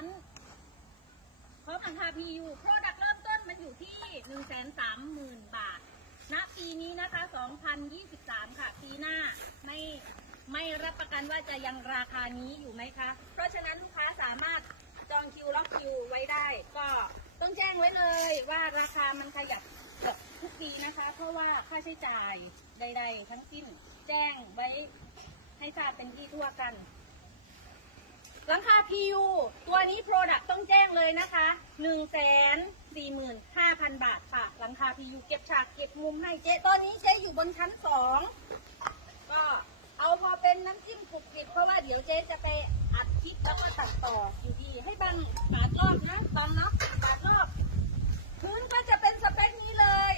นั้นพร้อมหลังคา PU โปรดักเริ่มต้นมันอยู่ที่1 3 0 0 0 0บาท ณ ปีนี้นะคะ2023ค่ะ ปีหน้าไม่ไม่รับประกันว่าจะยังราคานี้อยู่ไหมคะ เพราะฉะนั้นลูกค้าสามารถจองคิวล็อกคิวไว้ได้ ก็ต้องแจ้งไว้เลยว่าราคามันขยับทุกปีนะคะ เพราะว่าค่าใช้จ่ายใด ๆ ทั้งสิ้นแจ้งไว้ให้ทราบเป็นที่ทั่วกัน พียูตัวนี้โปรดักต้องแจ้งเลยนะคะ1 4 5 0 0นบาทค่ะ หลังคาพียูเก็บฉากเก็บมุมให้เจ๊ตอนนี้เจ๊อยู่บนชั้น 2 ก็เอาพอเป็นน้ำจิ้มกรุบกริบเพราะว่าเดี๋ยวเจ๊จะไปอัดคลิปแล้วก็ตัดต่ออยู่ดี ให้บังบาดรอบนะบังเนาะบาดรอบพื้นก็จะเป็นสเปคนี้เลย